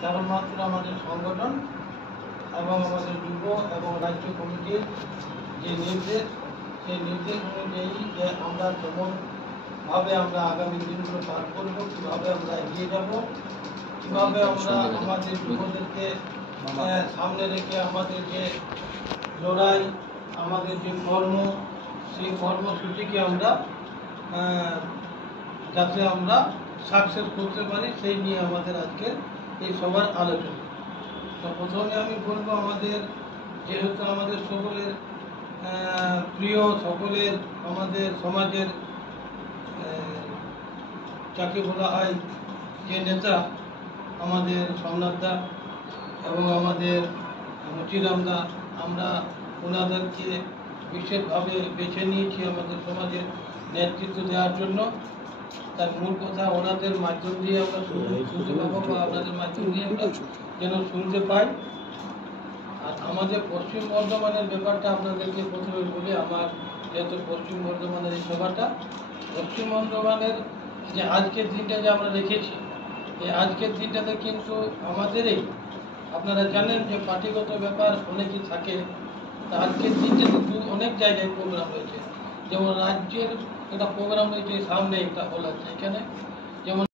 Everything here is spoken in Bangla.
কেবলমাত্র আমাদের সংগঠন এবং আমাদের যুব এবং রাজ্য কমিটির যে নির্দেশ, সেই নির্দেশ অনুযায়ী যে আমরা কেমনভাবে আমরা আগামী দিনগুলো পার করব, কীভাবে আমরা এগিয়ে যাব, কীভাবে আমরা আমাদের যুবদেরকে সামনে রেখে আমাদের যে লড়াই, আমাদের যে কর্ম, সেই কর্মসূচিকে আমরা যাতে আমরা সাকসেস করতে পারি, সেই নিয়ে আমাদের আজকে এই সবার আলোচনা। তো প্রথমে আমি বলবো, আমাদের যেহেতু আমাদের সকলের প্রিয়, সকলের আমাদের সমাজের যাকে বলা হয় যে নেতা, আমাদের সোমনাথদা এবং আমাদের মুচিরামদা, আমরা ওনাদেরকে বিশেষভাবে বেছে নিয়েছি আমাদের সমাজের নেতৃত্ব দেওয়ার জন্য। তার মূল কথা, ওনাদের মাধ্যম দিয়ে আমরা শুনতে পাবো বা আপনাদের মাধ্যম দিয়ে আমরা যেন শুনতে পাই। আর আমাদের পশ্চিম বর্ধমানের ব্যাপারটা আপনাদেরকে প্রথমে বলি। আমার যেহেতু পশ্চিম বর্ধমানের এই সভাটা, পশ্চিম বর্ধমানের যে আজকের দিনটা যে আমরা রেখেছি, এই আজকের দিনটাতে কিন্তু আমাদেরই, আপনারা জানেন যে পার্টিগত ব্যাপার অনেকই থাকে। তা আজকের দিনটাতে অনেক জায়গায় প্রোগ্রাম রয়েছে, যেমন রাজ্যের একটা প্রোগ্রাম রয়েছে, সামনে একটা হল আছে এখানে, যেমন